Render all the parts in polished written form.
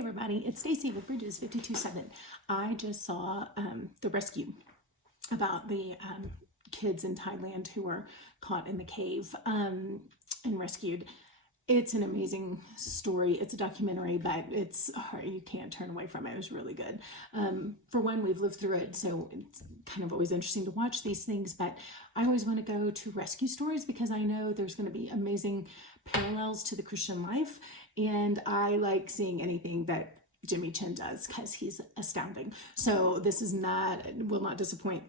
everybody, it's Stacey with Bridges 52.7. I just saw the rescue about the kids in Thailand who were caught in the cave and rescued. It's an amazing story. It's a documentary, but it's hard. You can't turn away from it. It was really good. For one, we've lived through it, so it's kind of always interesting to watch these things, but I always want to go to rescue stories because I know there's going to be amazing parallels to the Christian life, and I like seeing anything that Jimmy Chin does because he's astounding. So this will not disappoint.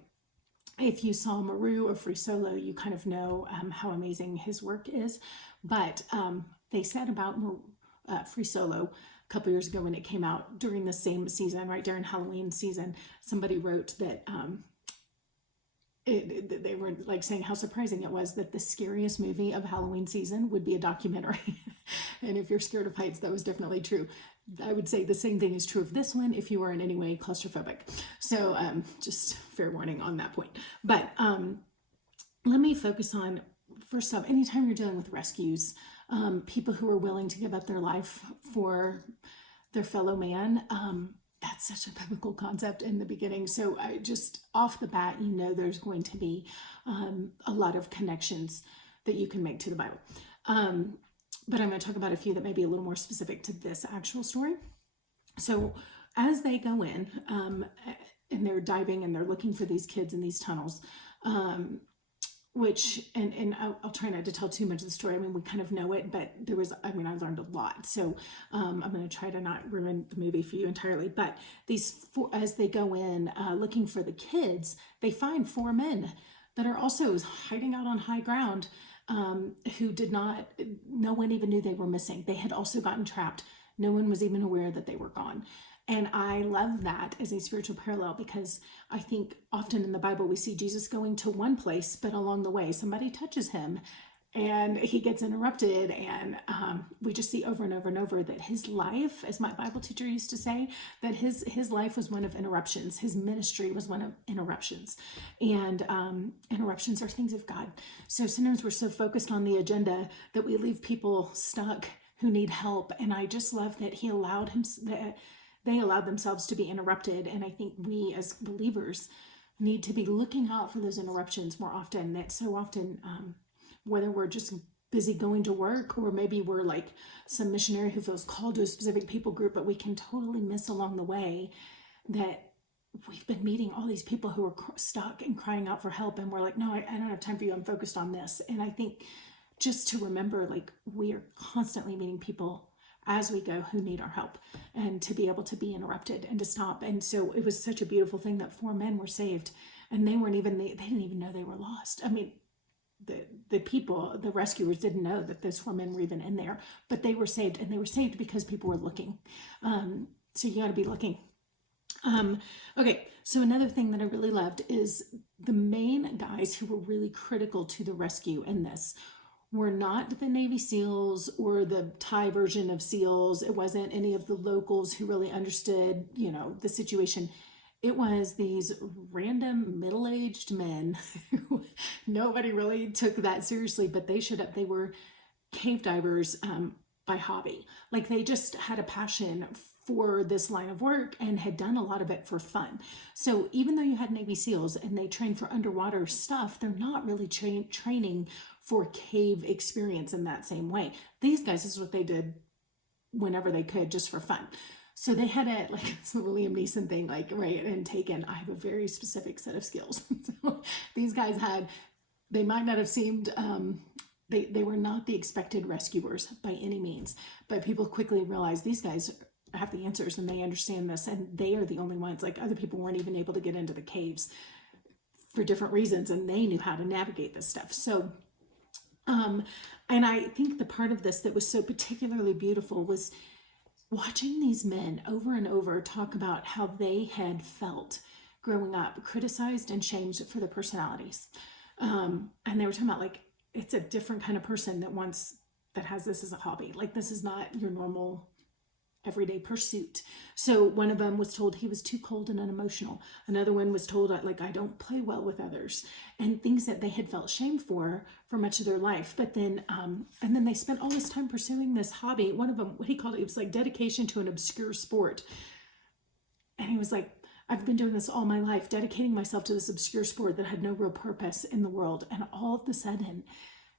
If you saw Maru or Free Solo, you kind of know how amazing his work is. But they said about Free Solo a couple years ago when it came out during the same season, right during Halloween season, somebody wrote that they were like saying how surprising it was that the scariest movie of Halloween season would be a documentary. And if you're scared of heights, that was definitely true. I would say the same thing is true of this one if you are in any way claustrophobic. So just fair warning on that point. But let me focus on, first off, anytime you're dealing with rescues, people who are willing to give up their life for their fellow man, that's such a biblical concept in the beginning. So I just off the bat, there's going to be a lot of connections that you can make to the Bible. But I'm going to talk about a few that may be a little more specific to this actual story. So as they go in and they're diving and they're looking for these kids in these tunnels, which, and I'll try not to tell too much of the story. I mean, we kind of know it, but I learned a lot. So I'm going to try to not ruin the movie for you entirely. But as they go in looking for the kids, they find four men that are also hiding out on high ground, who no one even knew they were missing. They had also gotten trapped. No one was even aware that they were gone. And I love that as a spiritual parallel because I think often in the Bible we see Jesus going to one place, but along the way somebody touches him and he gets interrupted. And we just see over and over and over that his life, as my Bible teacher used to say, that his life was one of interruptions. His ministry was one of interruptions. And interruptions are things of God. So sometimes we're so focused on the agenda that we leave people stuck who need help. And I just love that they allowed themselves to be interrupted. And I think we as believers need to be looking out for those interruptions more often. That so often, whether we're just busy going to work or maybe we're like some missionary who feels called to a specific people group, but we can totally miss along the way that we've been meeting all these people who are stuck and crying out for help. And we're like, no, I don't have time for you. I'm focused on this. And I think just to remember, like, we are constantly meeting people as we go who need our help, and to be able to be interrupted and to stop. And so it was such a beautiful thing that four men were saved, and they didn't even know they were lost. I mean, the rescuers didn't know that those four men were even in there, but they were saved, and they were saved because people were looking. So you got to be looking. Okay, so another thing that I really loved is the main guys who were really critical to the rescue in this were not the Navy SEALs or the Thai version of SEALs. It wasn't any of the locals who really understood, the situation. It was these random middle-aged men who nobody really took that seriously, but they showed up. They were cave divers by hobby. Like, they just had a passion for this line of work and had done a lot of it for fun. So even though you had Navy SEALs and they trained for underwater stuff, they're not really training for cave experience in that same way. These guys, this is what they did whenever they could, just for fun. So they had it's the Liam Neeson thing, right, and Taken, I have a very specific set of skills. So these guys they might not have seemed, they were not the expected rescuers by any means, but people quickly realized these guys have the answers and they understand this, and they are the only ones. Like, other people weren't even able to get into the caves for different reasons, and they knew how to navigate this stuff. So, and I think the part of this that was so particularly beautiful was watching these men over and over talk about how they had felt growing up, criticized and shamed for their personalities. And they were talking about, like, it's a different kind of person that has this as a hobby. Like, this is not your normal everyday pursuit. So one of them was told he was too cold and unemotional. Another one was told, like, I don't play well with others, and things that they had felt shame for much of their life. But then, and then they spent all this time pursuing this hobby. One of them, what he called it was like dedication to an obscure sport. And he was like, I've been doing this all my life, dedicating myself to this obscure sport that had no real purpose in the world. And all of a sudden,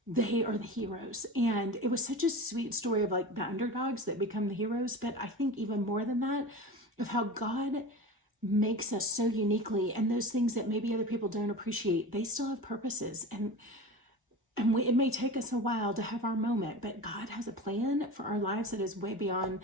they are the heroes. And it was such a sweet story of like the underdogs that become the heroes. But I think even more than that, of how God makes us so uniquely, and those things that maybe other people don't appreciate, they still have purposes. And it may take us a while to have our moment, but God has a plan for our lives that is way beyond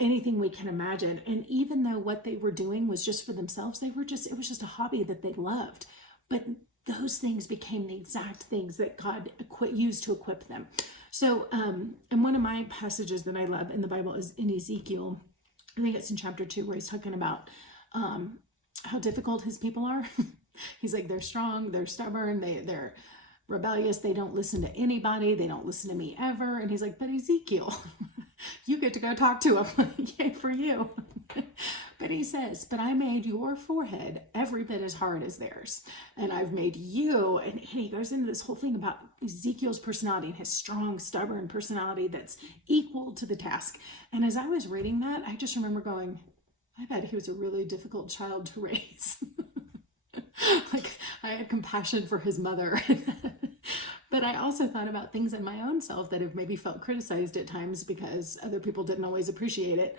anything we can imagine. And even though what they were doing was just for themselves, it was just a hobby that they loved. But those things became the exact things that God used to equip them. So, and one of my passages that I love in the Bible is in Ezekiel. I think it's in chapter 2, where he's talking about how difficult his people are. He's like, they're strong, they're stubborn, they're rebellious, they don't listen to anybody, they don't listen to me ever. And he's like, but Ezekiel, you get to go talk to him. Yay for you. But he says, but I made your forehead every bit as hard as theirs. And I've made you, and he goes into this whole thing about Ezekiel's personality and his strong, stubborn personality that's equal to the task. And as I was reading that, I just remember going, I bet he was a really difficult child to raise. Like, I had compassion for his mother. But I also thought about things in my own self that have maybe felt criticized at times because other people didn't always appreciate it.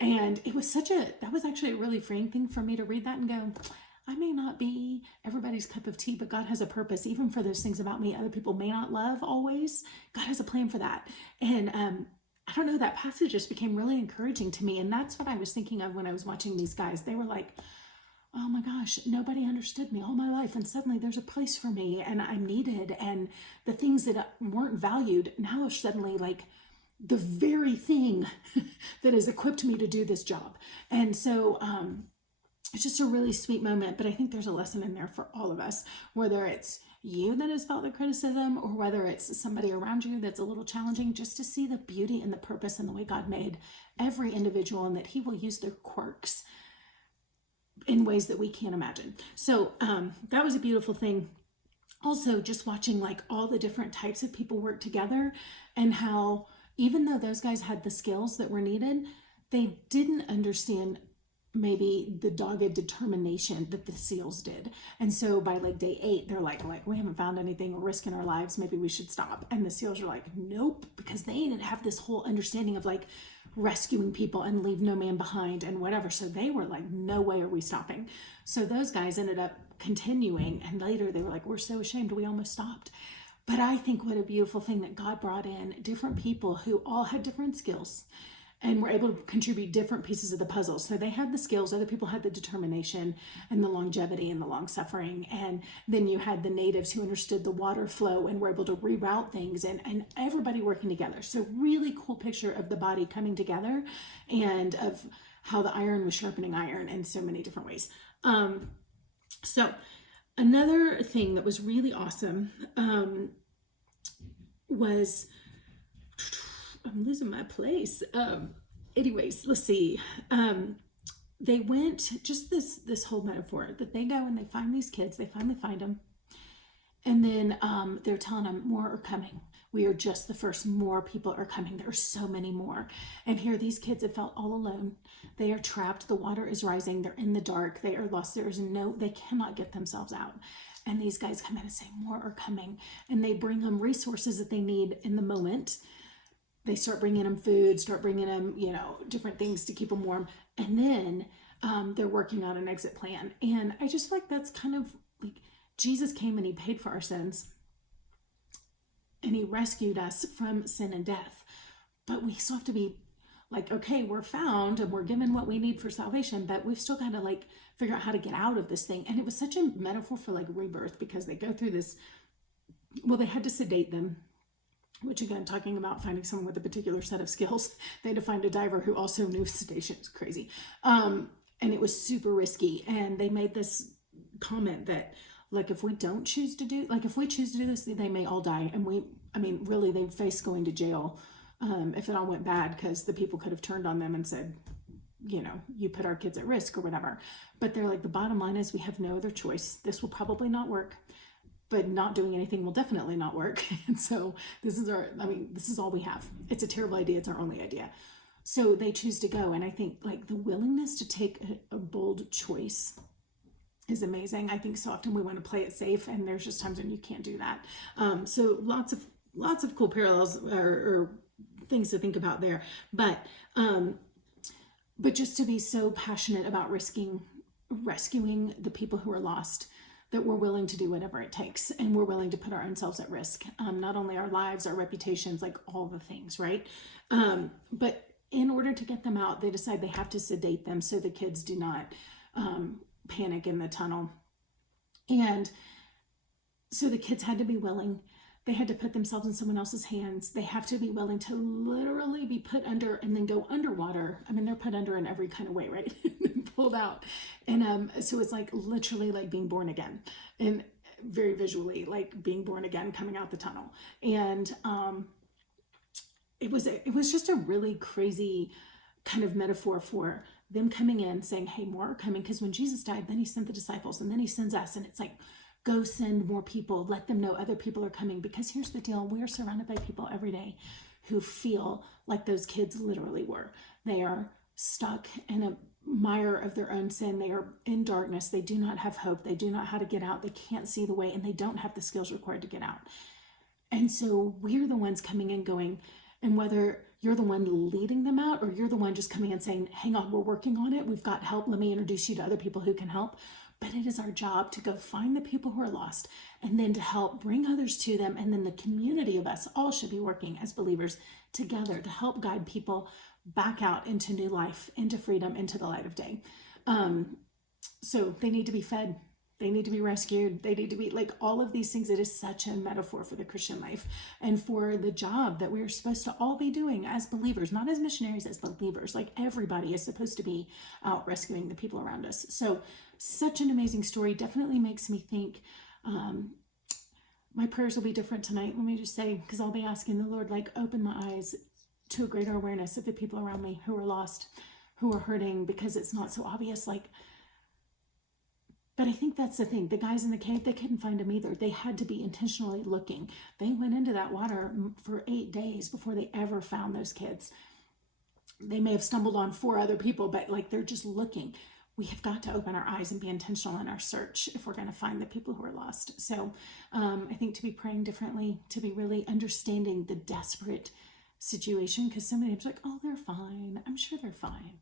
And it was that was actually a really freeing thing for me to read that and go, I may not be everybody's cup of tea, but God has a purpose, even for those things about me other people may not love always. God has a plan for that. And I don't know, that passage just became really encouraging to me. And that's what I was thinking of when I was watching these guys. They were like, oh my gosh, nobody understood me all my life. And suddenly there's a place for me and I'm needed. And the things that weren't valued now are suddenly like the very thing that has equipped me to do this job. And so it's just a really sweet moment. But I think there's a lesson in there for all of us, whether it's you that has felt the criticism or whether it's somebody around you that's a little challenging, just to see the beauty and the purpose and the way God made every individual, and that he will use their quirks in ways that we can't imagine. So that was a beautiful thing. Also, just watching like all the different types of people work together, and how even though those guys had the skills that were needed, they didn't understand maybe the dogged determination that the SEALs did. And so by like day 8, they're like, we haven't found anything, we're risking our lives, maybe we should stop. And the SEALs are like, nope, because they didn't have this whole understanding of like rescuing people and leave no man behind and whatever. So they were like, no way are we stopping. So those guys ended up continuing, and later they were like, we're so ashamed we almost stopped. But I think what a beautiful thing that God brought in different people who all had different skills and were able to contribute different pieces of the puzzle. So they had the skills, other people had the determination and the longevity and the long suffering. And then you had the natives who understood the water flow and were able to reroute things, and everybody working together. So really cool picture of the body coming together and of how the iron was sharpening iron in so many different ways. So another thing that was really awesome was, I'm losing my place. Anyways, let's see. They went, just this whole metaphor that they go and they find these kids, they finally find them. And then they're telling them more are coming. We are just the first, more people are coming. There are so many more. And here these kids have felt all alone. They are trapped. The water is rising. They're in the dark. They are lost. They cannot get themselves out. And these guys come in and say, more are coming. And they bring them resources that they need in the moment. They start bringing them food, start bringing them, different things to keep them warm. And then they're working on an exit plan. And I just feel like that's kind of like Jesus came and he paid for our sins. And he rescued us from sin and death. But we still have to be like, okay, we're found and we're given what we need for salvation, but we've still got to like figure out how to get out of this thing. And it was such a metaphor for like rebirth, because they go through this, well, they had to sedate them, which again, talking about finding someone with a particular set of skills, they had to find a diver who also knew sedation. It's crazy. And it was super risky. And they made this comment that like, if we choose to do this, they may all die. And really they face going to jail if it all went bad, because the people could have turned on them and said, you know, you put our kids at risk or whatever. But they're like, the bottom line is we have no other choice. This will probably not work, but not doing anything will definitely not work. And so this is all we have. It's a terrible idea. It's our only idea. So they choose to go. And I think like the willingness to take a bold choice is amazing. I think so often we want to play it safe, and there's just times when you can't do that. So lots of cool parallels or things to think about there. But just to be so passionate about rescuing the people who are lost, that we're willing to do whatever it takes, and we're willing to put our own selves at risk. Not only our lives, our reputations, like all the things, right? But in order to get them out, they decide they have to sedate them so the kids do not panic in the tunnel. And so the kids had to be willing. They had to put themselves in someone else's hands. They have to be willing to literally be put under and then go underwater. I mean, they're put under in every kind of way, right? Pulled out. And so it's like literally like being born again, and very visually like being born again, coming out the tunnel. And it was just a really crazy kind of metaphor for them coming in saying, hey, more are coming. Because when Jesus died, then he sent the disciples, and then he sends us, and it's like, go send more people, let them know other people are coming. Because here's the deal, we're surrounded by people every day who feel like those kids literally were. They are stuck in a mire of their own sin. They are in darkness. They do not have hope. They do not know how to get out. They can't see the way, and they don't have the skills required to get out. And so we're the ones coming in going, and whether you're the one leading them out or you're the one just coming in saying, hang on, we're working on it. We've got help. Let me introduce you to other people who can help. But it is our job to go find the people who are lost, and then to help bring others to them. And then the community of us all should be working as believers together to help guide people back out into new life, into freedom, into the light of day. So they need to be fed. They need to be rescued. They need to be like all of these things. It is such a metaphor for the Christian life and for the job that we are supposed to all be doing as believers, not as missionaries, as believers. Like everybody is supposed to be out rescuing the people around us. So such an amazing story. Definitely makes me think. My prayers will be different tonight. Let me just say, because I'll be asking the Lord, like, open my eyes to a greater awareness of the people around me who are lost, who are hurting, because it's not so obvious. Like, but I think that's the thing. The guys in the cave, they couldn't find him either. They had to be intentionally looking. They went into that water for 8 days before they ever found those kids. They may have stumbled on 4 other people, but like they're just looking. We have got to open our eyes and be intentional in our search if we're going to find the people who are lost. So I think to be praying differently, to be really understanding the desperate situation, because somebody's like, oh, they're fine. I'm sure they're fine.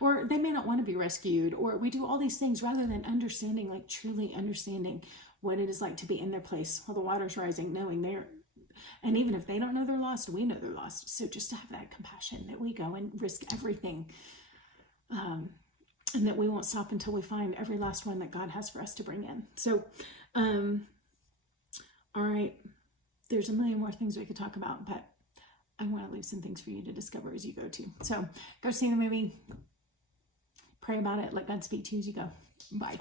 Or they may not want to be rescued, or we do all these things rather than understanding, like truly understanding what it is like to be in their place while the water's rising, knowing they're, and even if they don't know they're lost, we know they're lost. So just to have that compassion that we go and risk everything, and that we won't stop until we find every last one that God has for us to bring in. So, all right, there's a million more things we could talk about, but I want to leave some things for you to discover as you go too. So go see the movie, pray about it, let God speak to you as you go. Bye.